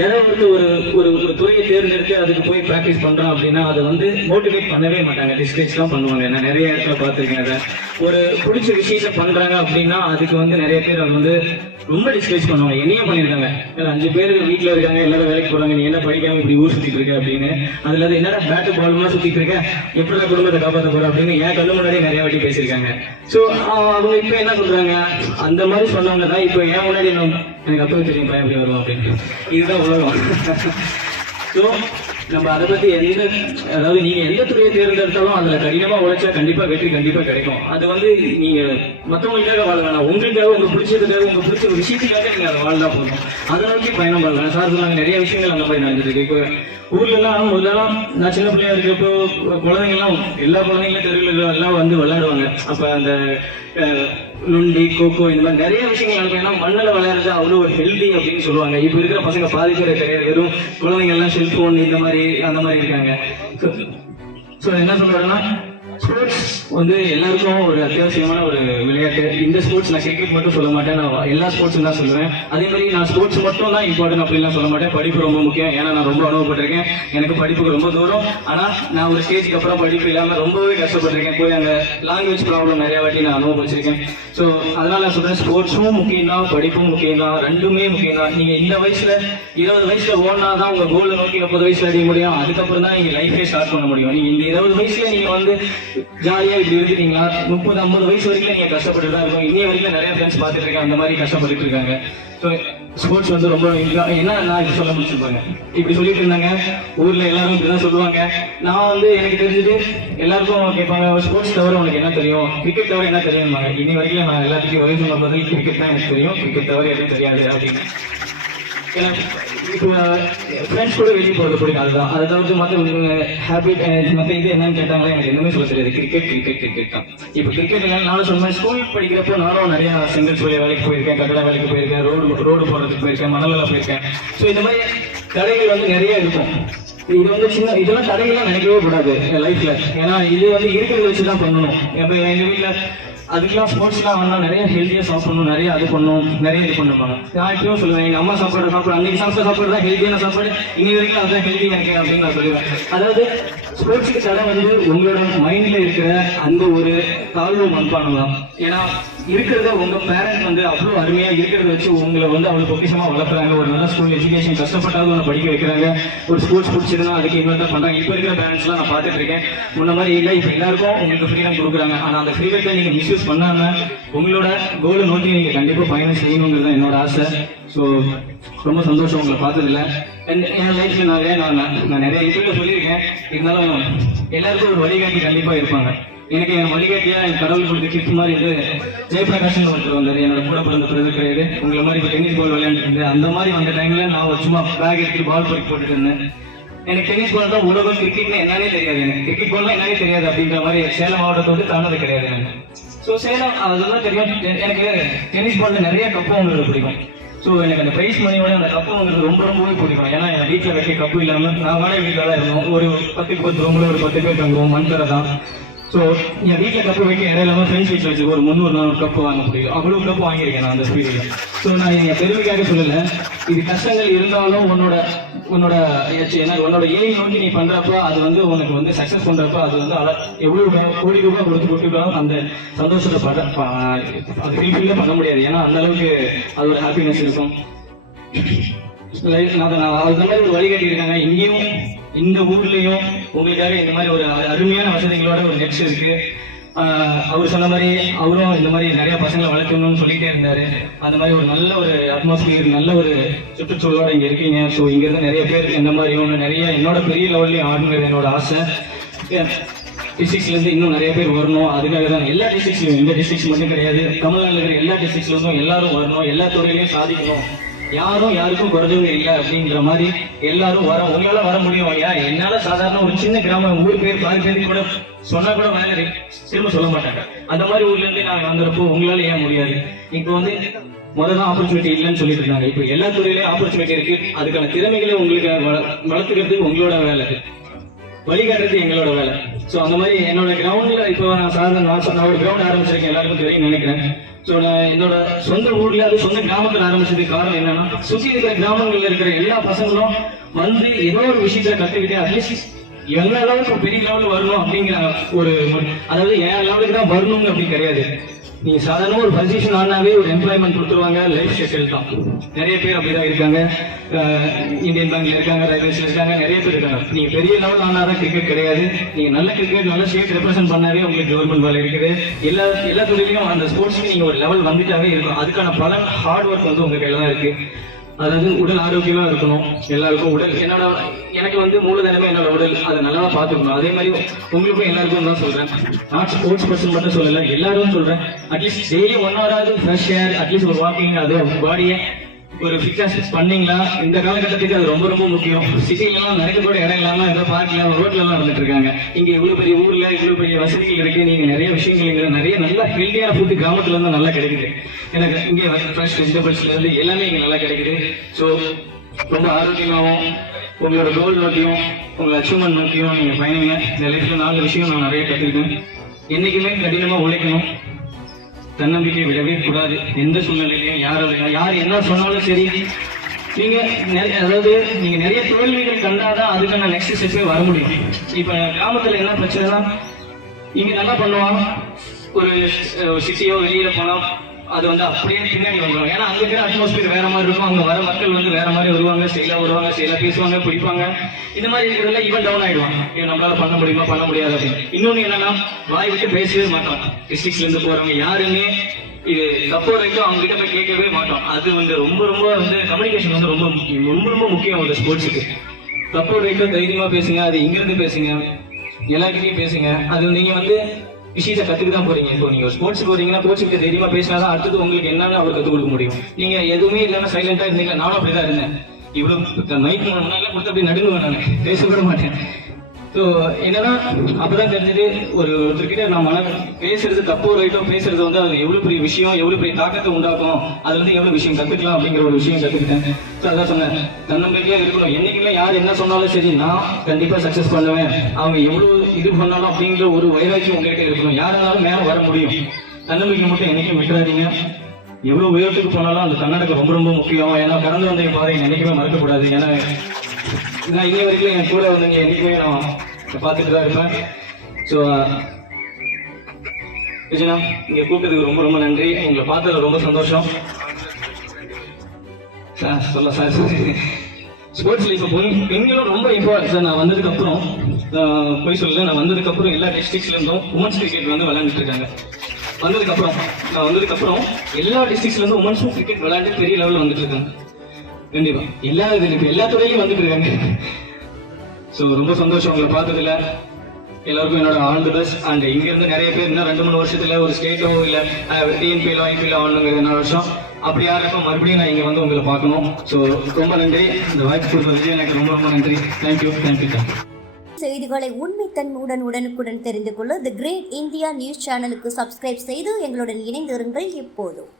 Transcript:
யாராவது வந்து ஒரு ஒரு ஒரு துறையை தேர்ந்தெடுத்து அதுக்கு போய் ப்ராக்டிஸ் பண்றோம் அப்படின்னா அதை வந்து மோட்டிவேட் பண்ணவே மாட்டாங்க, டிஸ்கரேஜ் தான் பண்ணுவாங்க. நான் நிறைய இடத்துல பார்த்துருக்கேன். அதை ஒரு பிடிச்ச விஷயத்த பண்றாங்க அப்படின்னா அதுக்கு வந்து நிறைய பேர் அது வந்து ரொம்ப டிஸ்கரேஜ் பண்ணுவாங்க. என்னையே பண்ணியிருக்காங்க. 5 பேர் வீட்டில் இருக்காங்க, எல்லாரும் வேலைக்கு போறாங்க, நீ என்ன படிக்காம இப்படி ஊர் சுத்திட்டு இருக்க அப்படின்னு. அதுல என்னடா பேட்டு பாலுமா சுத்திட்டு இருக்க, எப்படி குடும்பத்தை காப்பாற்ற போற அப்படின்னு என் கண்ணு முன்னாடி நிறைய வாட்டி பேசியிருக்காங்க. ஸோ அவங்க இப்ப என்ன சொல்றாங்க, அந்த மாதிரி சொன்னவங்க தான் இப்போ ஏன் முன்னாடி எனக்கு அப்பவே தெரியும் பையன் எப்படி வருவோம் அப்படின்னு. இதுதான் உலகம். ஸோ நம்ம அதை பத்தி அதாவது நீங்க எந்த துறையை தேர்ந்தெடுத்தாலும் அதுல கடினமா உழைச்சா கண்டிப்பா வெற்றி கண்டிப்பா கிடைக்கும். அது வந்து நீங்க மற்றவங்களுக்காக வாழ வேணாம், உங்களுக்காக, உங்க பிடிச்சதுக்காக, உங்க பிடிச்ச ஒரு விஷயத்துக்காக நீங்க அதை வாழ்ந்தா போதும். அதை நோக்கி பயணம் பண்ணலாம். சார் சொன்னாங்க நிறைய விஷயங்கள் அந்த மாதிரி நடந்துட்டு இருக்கு. இப்போ ஊர்ல எல்லாம் முதல்லாம் நான் சின்ன பிள்ளையா இருக்கப்போ குழந்தைங்கள்லாம் எல்லா குழந்தைங்களும் தெருவில் எல்லாம் வந்து விளையாடுவாங்க. அப்ப அந்த நுண்டி, கோகோ இந்த மாதிரி நிறைய விஷயங்கள் நடக்கும். ஏன்னா மண்ணில் விளையாடுறது அவ்வளோ ஹெல்தி அப்படின்னு சொல்லுவாங்க. இப்போ இருக்கிற பசங்க பாதி பேர் கிடையாது, வெறும் குழந்தைங்கள்லாம் செல்போன் இந்த மாதிரி அந்த மாதிரி இருக்காங்க. ஸோ என்ன சொல்றேன்னா, ஸ்போர்ட்ஸ் வந்து எல்லாருக்கும் ஒரு அத்தியாவசியமான ஒரு விளையாட்டு. இந்த ஸ்போர்ட்ஸ் நான் கிரிக்கெட் மட்டும் சொல்ல மாட்டேன், நான் எல்லா ஸ்போர்ட்ஸும் தான் சொல்லுவேன். அதே மாதிரி நான் ஸ்போர்ட்ஸ் மட்டும் தான் இம்பார்ட்டன் அப்படின்லாம் சொல்ல மாட்டேன். படிப்பு ரொம்ப முக்கியம். ஏன்னா நான் ரொம்ப அனுபவப்பட்டிருக்கேன். எனக்கு படிப்புக்கு ரொம்ப தூரம். ஆனால் நான் ஒரு ஸ்டேஜுக்கு அப்புறம் படிப்பு இல்லாமல் ரொம்பவே கஷ்டப்பட்டிருக்கேன். போய் அங்கே லாங்குவேஜ் ப்ராப்ளம் நிறைய வாட்டி நான் அனுபவிச்சிருக்கேன். ஸோ அதனால நான் சொல்றேன், ஸ்போர்ட்ஸும் முக்கியம் தான், படிப்பும் முக்கியம் தான், ரெண்டுமே முக்கியம் தான். நீங்க இந்த வயசுல 20 வயசுல ஓடினா தான் உங்க கோலை நோக்கி 30 வயசுல அடைய முடியும். அதுக்கப்புறம் தான் நீங்க லைஃபே ஸ்டார்ட் பண்ண முடியும். நீங்க இந்த 20 வயசுல நீங்க வந்து ஜாலியா இப்படி இருக்கீங்களா, 30-50 வயசு வரைக்கும் நீங்க கஷ்டப்பட்டு தான் இருக்கும். இன்னைய வரைக்கும் நிறைய ஃப்ரெண்ட்ஸ் பார்த்துட்டு இருக்கேன், அந்த மாதிரி கஷ்டப்பட்டு இருக்காங்க. ஸோ ஸ்போர்ட்ஸ் வந்து ரொம்ப என்ன நான் இப்படி சொல்ல முடிச்சிருப்பாங்க, இப்படி சொல்லிட்டு இருந்தாங்க. ஊர்ல எல்லாரும் இப்படிதான் சொல்லுவாங்க. நான் வந்து எனக்கு தெரிஞ்சது எல்லாருக்கும் கேட்பாங்க, ஸ்போர்ட்ஸ் தவிர உனக்கு என்ன தெரியும், கிரிக்கெட் தவிர என்ன தெரியுமாங்க. இனி வரைக்கும் நான் எல்லாத்துக்கும் ஒரே சொன்ன பதில் கிரிக்கெட் தான் எனக்கு தெரியும், கிரிக்கெட் தவிர எதுவும் தெரியாது அப்படின்னு. இப்போ ஃப்ரெண்ட்ஸ் கூட வெளியே போகிறது பிடிக்கும். அதுதான். அதை தவிர்த்து மற்ற ஹேபிட் மற்ற இது என்னன்னு கேட்டாங்களே எனக்கு எதுவுமே சொல்ல தெரியாது. கிரிக்கெட் தான். இப்போ கிரிக்கெட் இல்லைன்னு நானும் சொன்னேன். ஸ்கூல் படிக்கிறப்போ நானும் நிறைய செங்கல் சூழல் வேலைக்கு போயிருக்கேன், கட்டட வேலைக்கு போயிருக்கேன், ரோடு போடுறதுக்கு போயிருக்கேன், மணலில் போயிருக்கேன். ஸோ இந்த மாதிரி தடைகள் வந்து நிறைய இருக்கும். இது வந்து இதெல்லாம் தடைகள்லாம் நினைக்கவே கூடாது லைஃப்ல. ஏன்னா இது வந்து இருக்கிறத வச்சு தான் பண்ணணும். இப்போ எங்கள் வீட்டில் அதுக்கெல்லாம் ஸ்போர்ட்ஸ்லாம் வந்தால் நிறைய ஹெல்த்தியாக சாப்பிடணும், நிறைய அது பண்ணணும், நிறைய இது பண்ணுவாங்க. நான் இப்பயும் சொல்லுவேன், எங்கள் அம்மா சாப்பாடு அன்னைக்கு சாப்பாடு தான் ஹெல்த்தியான சாப்பாடு, இன்னி வரைக்கும் அதுதான் ஹெல்த்தி நினைக்கிறேன் அப்படின்னு நான் சொல்லுவேன். அதாவது ஸ்போர்ட்ஸுக்கு தடை வந்து உங்களோட மைண்ட்ல இருக்கிற அந்த ஒரு தாழ்வு மண்பானம் தான். ஏன்னா இருக்கிறத உங்க பேரண்ட் வந்து அவ்வளோ அருமையா இருக்கிறத வச்சு உங்களை வந்து அவ்வளோ பொக்கிஷமா வளர்க்குறாங்க. ஒரு நல்ல ஸ்கூல் எஜுகேஷன் கஷ்டப்பட்டாவது ஒன்று படிக்க வைக்கிறாங்க. ஒரு ஸ்போர்ட்ஸ் பிடிச்சதுன்னா அதுக்கு இன்வெஸ்ட் பண்றாங்க. இப்போ இருக்கிற பேரண்ட்ஸ்லாம் நான் பார்த்துட்டு இருக்கேன். முன்ன மாதிரி இல்லை, இப்போ எல்லாருக்கும் உங்களுக்கு ஃப்ரீடம் கொடுக்குறாங்க. ஆனால் அந்த ஃப்ரீடத்தை நீங்க மிஸ்யூஸ் பண்ணாம உங்களோட கோலை நோக்கி நீங்க கண்டிப்பா பயணம் செய்யணுங்கிறது தான் என்னோட ஆசை. ஸோ ரொம்ப சந்தோஷம் உங்களை பார்த்ததில்ல. என் லைஃப்ல நான் நிறைய இன்டர்வியூ சொல்லியிருக்கேன். இருந்தாலும் எல்லாருக்கும் ஒரு வழிகாட்டி கண்டிப்பா இருப்பாங்க. எனக்கு என் வழிகாட்டியா என் கடவுள் கொடுத்த கிஃப்ட் மாதிரி வந்து ஜெயபிரகாஷ்னு ஒருத்தர் வந்தாரு. என்னோட கூட பிறந்த கிடையாது. உங்களை மாதிரி இப்போ டென்னிஸ் பால் விளையாண்டுட்டு இருந்தேன். அந்த மாதிரி வந்த டைம்ல நான் ஒரு சும்மா பேக் எடுத்து பால் போய் போட்டுட்டு இருந்தேன். எனக்கு டென்னிஸ் பால் தான் உலகம், கிரிக்கெட்னு என்னன்னே தெரியாது. எனக்கு கிரிக்கெட் பால்லாம் என்னன்னே தெரியாது. அப்படின்ற மாதிரி சேலம் மாவட்டத்தை வந்து தாண்டது கிடையாது எனக்கு. ஸோ சேலம் அதெல்லாம் தெரியும். எனக்கு டென்னிஸ் பால்ல நிறைய கப்பு வாங்குறது பிடிக்கும். ஸோ எனக்கு அந்த பிரைஸ் மணியோட அந்த கப்பு வாங்குறது ரொம்பவே பிடிக்கும். ஏன்னா என் வீட்டில் வைக்க கப்பு இல்லாமல் நான் வாடகை வீட்டில் தான் இருந்தோம். ஒரு 10 ரூம்ல ஒரு 10 பேர் தங்குவோம், மண் தர தான். ஸோ என் வீட்டில் கப்பு வைக்க இடம் இல்லாமல் ஃப்ரெண்ட்ஸ் வீட்டில் வச்சு ஒரு 300-400 கப்பு வாங்க முடியும். அவ்வளோ கப்பு வாங்கியிருக்கேன் நான் அந்த ஸ்பீடில். ஸோ நான் என் பெருமைக்காக சொல்லலை. இது கஷ்டங்கள் இருந்தாலும் உன்னோட ஏஐ நோக்கி நீ பண்றப்ப அது வந்து உனக்கு வந்து சக்சஸ் பண்றப்ப அது வந்து எவ்வளவு கோடி ரூபாய் கொடுத்துட்டாலும் அந்த சந்தோஷத்தை அது ஃபீல் பண்ண முடியாது. ஏன்னா அந்த அளவுக்கு அது ஒரு ஹாப்பினஸ் இருக்கும். அது மாதிரி ஒரு வழிகாட்டி இருக்காங்க. இங்கேயும் இந்த ஊர்லயும் உங்களுக்காக இந்த மாதிரி ஒரு அருமையான வசதிகளோட ஒரு நெட்ஸ் இருக்கு. அவர் சொன்ன மாதிரி அவரும் இந்த மாதிரி நிறைய பசங்களை வளர்க்கணும்னு சொல்லிட்டே இருந்தாரு. அந்த மாதிரி ஒரு நல்ல ஒரு அட்மாஸ்பியர், நல்ல ஒரு சுற்றுச்சூழலோட இங்க இருக்கீங்க. ஸோ இங்க இருந்து நிறைய பேர் இந்த மாதிரி நிறைய என்னோட பெரிய லெவல்லையும் ஆடுங்கிறது என்னோட ஆசை. டிஸ்ட்ரிக்ஸ்ல இருந்து இன்னும் நிறைய பேர் வரணும். அதுக்காக தான் எல்லா டிஸ்ட்ரிக்ஸ்லையும், இந்த டிஸ்ட்ரிக்ஸ் மட்டும் கிடையாது, தமிழ்நாட்டில் இருக்கிற எல்லா டிஸ்ட்ரிக்ஸ்ல இருந்தும் எல்லாரும் வரணும், எல்லா துறையிலையும் சாதிக்கணும். யாரும் யாருக்கும் குறைஞ்சவங்க இல்லை அப்படின்ற மாதிரி எல்லாரும் உங்களால வர முடியும். என்னால சாதாரண ஒரு சின்ன கிராமம், ஊர் பேர் 10 பேருக்கு கூட சொன்னா கூட வேலை திரும்ப சொல்ல மாட்டாங்க. அந்த மாதிரி ஊர்ல இருந்து நாங்க வந்தப்போ உங்களால ஏன் முடியாது? இப்போ வந்து முதல்ல ஆப்பர்ச்சுனிட்டி இல்லைன்னு சொல்லிட்டு இருந்தாங்க. இப்போ எல்லா துறையிலையும் ஆப்பர்ச்சுனிட்டி இருக்கு. அதுக்கான திறமைகளை உங்களுக்கு வளர்த்துக்கிறதுக்கு உங்களோட வேலை, வழிகாட்டுறது எங்களோட வேலை. ஸோ அந்த மாதிரி என்னோட கிரவுண்ட்ல இப்போ நான் ஒரு கிரவுண்ட் ஆரம்பிச்சிருக்கேன், எல்லாருக்கும் தெரியும் நினைக்கிறேன். ஸோ நான் என்னோட சொந்த ஊர்ல அது சொந்த கிராமத்தில் ஆரம்பிச்சதுக்கு காரணம் என்னன்னா, சுற்றி இருக்கிற கிராமங்கள்ல இருக்கிற எல்லா பசங்களும் வந்து ஏதோ ஒரு விஷயத்துல கத்துக்கிட்டு அட்லீஸ்ட் எல்லா லெவலுக்கும் பெரிய லெவலில் வரணும் அப்படிங்கிற ஒரு, அதாவது என் லெவலுக்கு தான் வரணுங்க அப்படி கிடையாது. நீங்க சாதாரண ஒரு பொசிஷன் ஆனாவே ஒரு எம்ப்ளாய்மெண்ட் கொடுத்துருவாங்க, லைஃப் செட்டில் தான். நிறைய பேர் அப்படிதான் இருக்காங்க. இந்தியன் பேங்க்ல இருக்காங்க, ரயில்வேஸ்ல இருக்காங்க, நிறைய பேர் இருக்காங்க. நீங்க பெரிய லெவல் ஆனாதான் கிரிக்கெட் கிடையாது. நீங்க நல்ல கிரிக்கெட் நல்ல ஸ்டேட் ரெப்ரசென்ட் பண்ணாவே உங்களுக்கு கவர்மெண்ட் வேலை இருக்குது. எல்லா துறையிலையும் அந்த ஸ்போர்ட்ஸ்ல நீங்க ஒரு லெவல் வந்துட்டாவே இருக்கும். அதுக்கான பலன் ஹார்ட் ஒர்க் வந்து உங்க கையில தான் இருக்கு. அதாவது உடல் ஆரோக்கியமா இருக்கணும் எல்லாருக்கும். எனக்கு வந்து மூலதனமே என்னோட உடல், அதை நல்லா பார்த்துக்கணும். அதே மாதிரி உங்களுக்கும் எல்லாருக்கும் தான் சொல்றேன். நாட் ஸ்போர்ட்ஸ் பர்சன் மட்டும் சொல்லல, எல்லாரும் சொல்றேன். At least daily 1 hour fresh air, at least ஒரு வாக்கிங், அது பாடியை ஒரு ஃபிட்னஸ் பண்ணீங்களா? இந்த காலகட்டத்துக்கு அது ரொம்ப ரொம்ப முக்கியம். சிட்டிலாம் நடக்க கூட இடம் இல்லாம ஏதோ பார்க்கல ரோட்ல எல்லாம் நடந்துட்டு இருக்காங்க. இங்க இவ்வளவு பெரிய ஊர்ல இவ்வளவு பெரிய வசதிகள் இருக்கு. நீங்க நிறைய விஷயங்கள் நிறைய நல்ல ஹெல்த்தியான ஃபுட் கிராமத்துல இருந்து நல்லா கிடைக்குது. எனக்கு இங்க ஃப்ரெஷ் வெஜிடபிள்ஸ்ல இருந்து எல்லாமே இங்க நல்லா கிடைக்குது. ஸோ ரொம்ப ஆரோக்கியமாகவும் உங்களோட கோல் நோக்கியும் உங்க அச்சீவ்மெண்ட் நோக்கியும் நீங்க பயணிங்க. இந்த லைஃப்ல 4 விஷயம் நான் நிறைய கத்துக்கிட்டேன். என்னைக்குமே கடினமா உழைக்கணும், தன்னம்பிக்கை விடவே கூடாது. எந்த சூழ்நிலையிலையும் யார் என்ன சொன்னாலும் சரி, நீங்க நீங்க நிறைய தோல்விகள் கண்டாதான் அதுக்கான நெக்ஸ்ட் ஸ்டெப்பே வர முடியும். இப்ப கிராமத்துல என்ன பிரச்சனைனா, இங்க நல்லா பண்ணுவான், ஒரு சிட்டியோ வெளியில போனா அது வந்து அப்படியே பின்னாடி வந்துடும். ஏன்னா அங்க இருக்கிற அட்மாஸ்பியர் வேற மாதிரி இருக்கும். அங்க வர மக்கள் வந்து வேற மாதிரி வருவாங்க, ஸ்டைலா வருவாங்க, ஸ்டைலா பேசுவாங்க, பிடிப்பாங்க. இந்த மாதிரி இருக்கிறதுல இவன் டவுன் ஆயிடுவான். நம்மளால பண்ண முடியுமா பண்ண முடியாது அப்படின்னு. இன்னொன்னு என்னன்னா, வாய் விட்டு பேசவே மாட்டோம். டிஸ்ட்ரிக்ட்ல இருந்து போறவங்க யாருமே இது தப்பு வரைக்கும் அவங்க கிட்ட போய் கேட்கவே மாட்டோம். அது வந்து ரொம்ப ரொம்ப வந்து கம்யூனிகேஷன் வந்து ரொம்ப ரொம்ப ரொம்ப முக்கியம் ஒரு ஸ்போர்ட்ஸுக்கு. தப்பு வரைக்கும் தைரியமா பேசுங்க, அது இங்கிருந்து பேசுங்க, எல்லாருக்கிட்டையும் பேசுங்க. அது நீங்க வந்து விஷயத்தை கத்துக்கு தான் போறீங்க. இப்போ நீங்க ஸ்போர்ட்ஸ் போறீங்கன்னா கோச்சுக்கிட்ட தைரியமா பேசினாதான் அடுத்தது உங்களுக்கு என்னன்னு அவர் கத்துக் கொடுக்க முடியும். நீங்க எதுவுமே இல்லாம சைலண்டா இருந்தீங்க. நானும் அப்படிதான் இருந்தேன். இவ்வளவு மைக் முன்னால கொடுத்து அப்படி நடுங்குவேன், நான் பேசக்கூட மாட்டேன். ஸோ என்னன்னா அப்பதான் தெரிஞ்சது, ஒருத்தர்கிட்ட நான் பேசுறது தப்போ ரைட்டோ பேசுறது வந்து அது எவ்வளவு பெரிய விஷயம், எவ்வளவு பெரிய தாக்கத்தை உண்டாக்கும், அதுல இருந்து எவ்வளவு விஷயம் கத்துக்கலாம் அப்படிங்கிற ஒரு விஷயம் கத்துக்கிட்டேன். ஸோ அதான் சொன்னேன், தன்னம்பிக்கையா இருக்கணும். என்னைக்குமே யார் என்ன சொன்னாலும் சரி, நான் கண்டிப்பா சக்சஸ் பண்ணுவேன், அவங்க எவ்வளவு இது பண்ணாலும் அப்படிங்கிற ஒரு வைராக்கியம் உங்ககிட்ட இருக்கணும். யாராலும் மேல வர முடியும். தன்னம்பிக்கை மட்டும் என்னைக்கும் விட்டுறாதீங்க. எவ்வளவு உயரத்துக்கு போனாலும் அந்த தன்னடக்கம் ரொம்ப ரொம்ப முக்கியம். ஏன்னா கடந்து வந்த பாதையை என்னைக்குமே மறக்கக்கூடாது. ஏன்னா நான் இன்னை வரைக்கும் என் கூட வந்து என்னைக்குமே நான் பார்த்துட்டு தான் இருப்பேன். ஸோ விஜயனா, இங்க கூப்பிட்டதுக்கு ரொம்ப ரொம்ப நன்றி. உங்களை பார்த்ததுல ரொம்ப சந்தோஷம். சார் ஸ்போர்ட்ஸ்ல இப்போ பெண்களும் ரொம்ப இம்பார்ட்டன்ட் சார். நான் வந்ததுக்கு அப்புறம் போய் சொல்லல, நான் வந்ததுக்கு அப்புறம் எல்லா டிஸ்ட்ரிக்ட்ஸ்ல இருந்தும் உமன்ஸ் கிரிக்கெட் வந்து விளையாண்டுட்டு இருக்காங்க. நான் வந்ததுக்கு அப்புறம் எல்லா டிஸ்ட்ரிக்ட்ஸ்ல இருந்தும் உமன்ஸும் கிரிக்கெட் விளையாண்டு பெரிய லெவலில் வந்துட்டு இருக்காங்க. கண்டிப்பா எல்லா துறையிலும் வந்துட்டு இருக்காங்க. ஸோ ரொம்ப சந்தோஷம் உங்களை பார்த்ததுல. எல்லாருக்கும் என்னோட ஆல் தி பெஸ்ட். அண்ட் இங்க இருந்து நிறைய பேர் இன்னும் 2-3 வருஷத்துல ஒரு ஸ்டேட்டோ இல்ல டிஎன்பிஎல் ஐபிஎல் ஆடணுங்கிறது என்ன வருஷம் அப்படி யாருக்கும் மறுபடியும் நான் இங்க வந்து உங்களை பார்க்கணும். ஸோ ரொம்ப நன்றி. இந்த வாய்ப்பு கொடுத்ததுக்கு எனக்கு ரொம்ப ரொம்ப நன்றி. தேங்க்யூ. செய்திகளை உண்மைத்தன்மையுடன் உடனுக்குடன் தெரிந்து கொள்ள தி கிரேட் இந்தியா நியூஸ் சேனலுக்கு சப்ஸ்கிரைப் செய்து எங்களுடன் இணைந்திருங்கள் எப்போதும்.